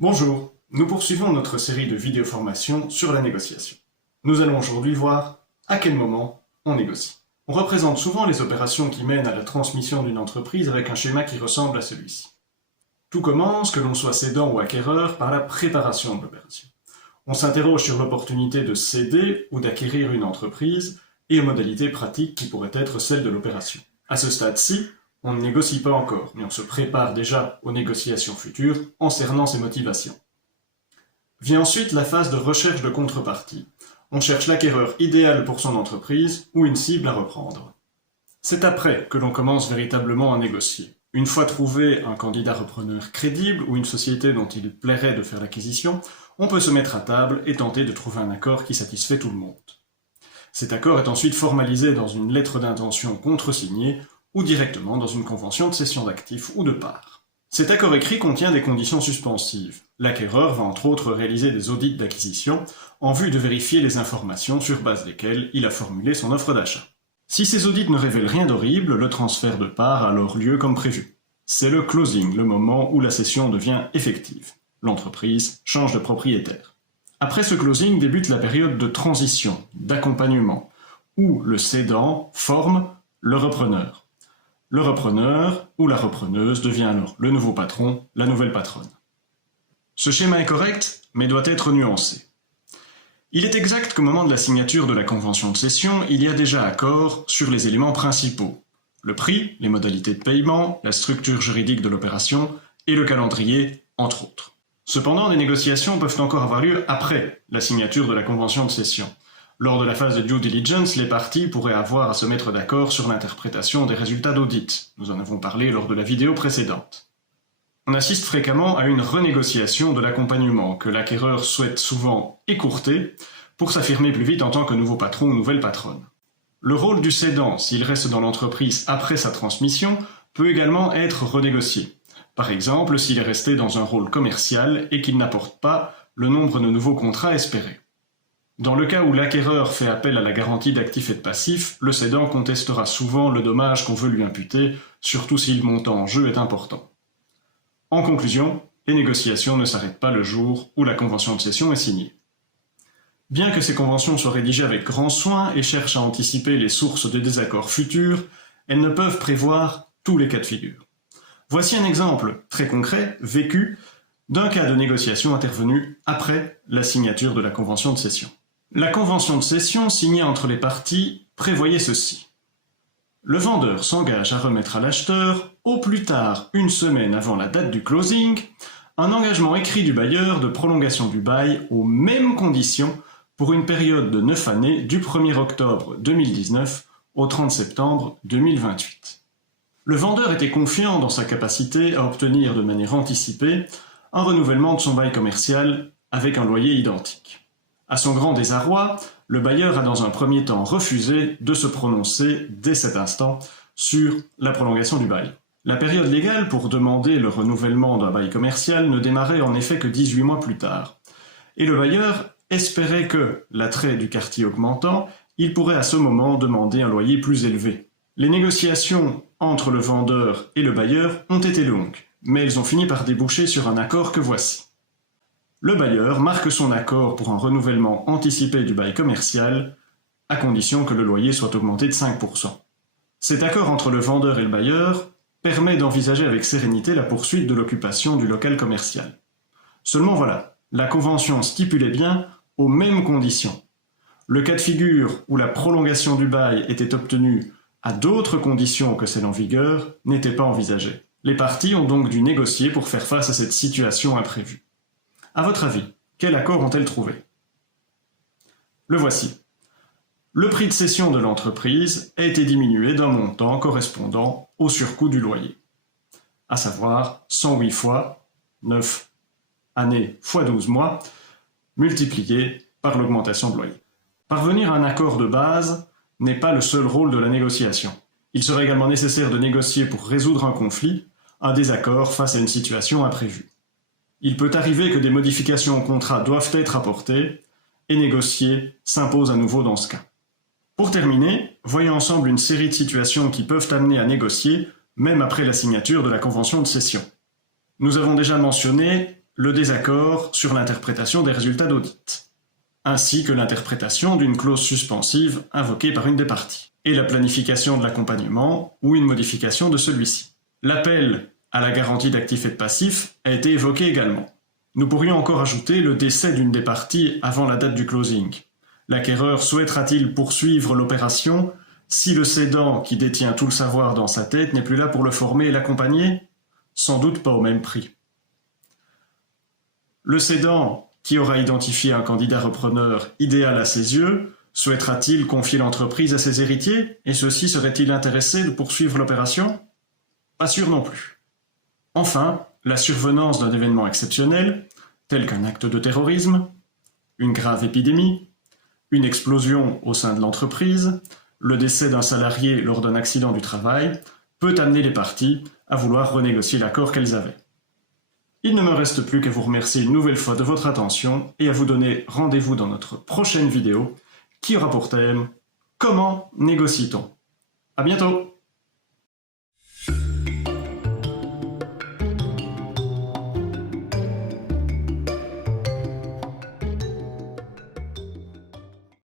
Bonjour, nous poursuivons notre série de vidéoformations sur la négociation. Nous allons aujourd'hui voir à quel moment on négocie. On représente souvent les opérations qui mènent à la transmission d'une entreprise avec un schéma qui ressemble à celui-ci. Tout commence, que l'on soit cédant ou acquéreur, par la préparation de l'opération. On s'interroge sur l'opportunité de céder ou d'acquérir une entreprise et aux modalités pratiques qui pourraient être celles de l'opération. À ce stade-ci, on ne négocie pas encore, mais on se prépare déjà aux négociations futures en cernant ses motivations. Vient ensuite la phase de recherche de contrepartie. On cherche l'acquéreur idéal pour son entreprise ou une cible à reprendre. C'est après que l'on commence véritablement à négocier. Une fois trouvé un candidat repreneur crédible ou une société dont il plairait de faire l'acquisition, on peut se mettre à table et tenter de trouver un accord qui satisfait tout le monde. Cet accord est ensuite formalisé dans une lettre d'intention contresignée ou directement dans une convention de cession d'actifs ou de parts. Cet accord écrit contient des conditions suspensives. L'acquéreur va entre autres réaliser des audits d'acquisition en vue de vérifier les informations sur base desquelles il a formulé son offre d'achat. Si ces audits ne révèlent rien d'horrible, le transfert de parts a alors lieu comme prévu. C'est le closing, le moment où la cession devient effective. L'entreprise change de propriétaire. Après ce closing débute la période de transition, d'accompagnement, où le cédant forme le repreneur. Le repreneur ou la repreneuse devient alors le nouveau patron, la nouvelle patronne. Ce schéma est correct, mais doit être nuancé. Il est exact qu'au moment de la signature de la convention de cession, il y a déjà accord sur les éléments principaux. Le prix, les modalités de paiement, la structure juridique de l'opération et le calendrier, entre autres. Cependant, des négociations peuvent encore avoir lieu après la signature de la convention de cession. Lors de la phase de due diligence, les parties pourraient avoir à se mettre d'accord sur l'interprétation des résultats d'audit. Nous en avons parlé lors de la vidéo précédente. On assiste fréquemment à une renégociation de l'accompagnement que l'acquéreur souhaite souvent écourter pour s'affirmer plus vite en tant que nouveau patron ou nouvelle patronne. Le rôle du cédant, s'il reste dans l'entreprise après sa transmission, peut également être renégocié. Par exemple, s'il est resté dans un rôle commercial et qu'il n'apporte pas le nombre de nouveaux contrats espérés. Dans le cas où l'acquéreur fait appel à la garantie d'actifs et de passifs, le cédant contestera souvent le dommage qu'on veut lui imputer, surtout si le montant en jeu est important. En conclusion, les négociations ne s'arrêtent pas le jour où la convention de cession est signée. Bien que ces conventions soient rédigées avec grand soin et cherchent à anticiper les sources de désaccords futurs, elles ne peuvent prévoir tous les cas de figure. Voici un exemple très concret, vécu, d'un cas de négociation intervenu après la signature de la convention de cession. La convention de cession signée entre les parties prévoyait ceci. Le vendeur s'engage à remettre à l'acheteur, au plus tard une semaine avant la date du closing, un engagement écrit du bailleur de prolongation du bail aux mêmes conditions pour une période de 9 années du 1er octobre 2019 au 30 septembre 2028. Le vendeur était confiant dans sa capacité à obtenir de manière anticipée un renouvellement de son bail commercial avec un loyer identique. À son grand désarroi, le bailleur a dans un premier temps refusé de se prononcer dès cet instant sur la prolongation du bail. La période légale pour demander le renouvellement d'un bail commercial ne démarrait en effet que 18 mois plus tard. Et le bailleur espérait que, l'attrait du quartier augmentant, il pourrait à ce moment demander un loyer plus élevé. Les négociations entre le vendeur et le bailleur ont été longues, mais elles ont fini par déboucher sur un accord que voici. Le bailleur marque son accord pour un renouvellement anticipé du bail commercial, à condition que le loyer soit augmenté de 5%. Cet accord entre le vendeur et le bailleur permet d'envisager avec sérénité la poursuite de l'occupation du local commercial. Seulement voilà, la convention stipulait bien aux mêmes conditions. Le cas de figure où la prolongation du bail était obtenue à d'autres conditions que celles en vigueur n'était pas envisagé. Les parties ont donc dû négocier pour faire face à cette situation imprévue. À votre avis, quel accord ont-elles trouvé? Le voici. Le prix de cession de l'entreprise a été diminué d'un montant correspondant au surcoût du loyer, à savoir 108 fois 9 années fois 12 mois, multiplié par l'augmentation de loyer. Parvenir à un accord de base n'est pas le seul rôle de la négociation. Il serait également nécessaire de négocier pour résoudre un conflit, un désaccord face à une situation imprévue. Il peut arriver que des modifications au contrat doivent être apportées et négocier s'impose à nouveau dans ce cas. Pour terminer, voyons ensemble une série de situations qui peuvent amener à négocier, même après la signature de la convention de cession. Nous avons déjà mentionné le désaccord sur l'interprétation des résultats d'audit, ainsi que l'interprétation d'une clause suspensive invoquée par une des parties, et la planification de l'accompagnement ou une modification de celui-ci. L'appel à la garantie d'actifs et de passifs a été évoqué également. Nous pourrions encore ajouter le décès d'une des parties avant la date du closing. L'acquéreur souhaitera-t-il poursuivre l'opération si le cédant qui détient tout le savoir dans sa tête n'est plus là pour le former et l'accompagner? Sans doute pas au même prix. Le cédant qui aura identifié un candidat repreneur idéal à ses yeux, souhaitera-t-il confier l'entreprise à ses héritiers et ceux-ci seraient-ils intéressés de poursuivre l'opération? Pas sûr non plus. Enfin, la survenance d'un événement exceptionnel, tel qu'un acte de terrorisme, une grave épidémie, une explosion au sein de l'entreprise, le décès d'un salarié lors d'un accident du travail, peut amener les parties à vouloir renégocier l'accord qu'elles avaient. Il ne me reste plus qu'à vous remercier une nouvelle fois de votre attention et à vous donner rendez-vous dans notre prochaine vidéo qui aura pour thème « Comment négocie-t-on ?» À bientôt!